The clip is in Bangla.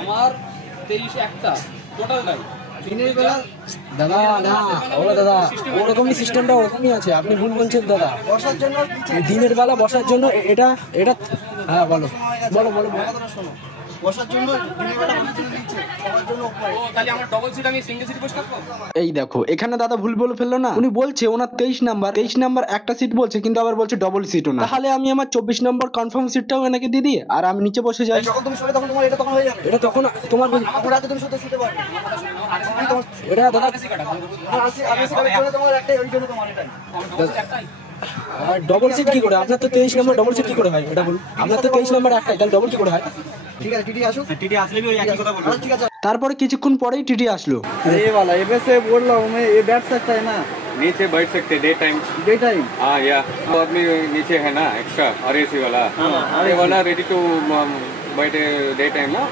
আমার 23 একটা টোটালটাই দিনের বেলা দাদা না ও দাদা ওরকমই সিস্টেমটা ওরকমই আছে, আপনি ভুল বলছেন দাদা। বসার জন্য দিনের বেলা বসার জন্য এটা এটা হ্যাঁ বলো বলো বলো বলো। কথাটা শোনো, বসার জন্য দিনের বেলা নিচে দিচ্ছে, সবার জন্য উপরে। ও তাহলে আমার ডবল সিট আমি সিঙ্গেল সিট বসে থাকবো। এই দেখো এখানে দাদা ভুল বলে ফেললো না, উনি বলছে ওনার 23 নাম্বার একটা সিট বলছে, কিন্তু আবার বলছে ডবল সিটও না। তাহলে আমি আমার 24 নম্বর কনফার্ম সিটটাও এনাকে দিয়ে দিই আর আমি নিচে বসে যাই। যখন তুমি শোবে তখন তোমার এটা তখন হয়ে যাবে। এটা তখন তোমার এখন রাতে তুমি শুতে পারবে। এটা দাদা আর আগে সেটা করে তোমার একটাই, ওই জন্য তোমার এটাই। ডবল সিট কি করে? আপনার তো 23 নম্বর ডবল সিট কি করে হয় এটা বলুন? আপনার তো 23 নম্বর একটাই, তাহলে ডবল কি করে হয়? ঠিক আছে টিটি আসুক, টিটি আসলে ওই একই কথা বলবো। ঠিক আছে তারপরে কিছুক্ষণ পরেই টিটি আসলো। ये वाला ये वैसे बोल रहा हूँ मैं, ये बैठ सकता है ना नीचे बैठ सकते डे टाइम। Day time? हाँ या वो आदमी नीचे है ना एक्स्ट्रा RAC वाला, ये वाला रेडी टू बैठे डे टाइम ना।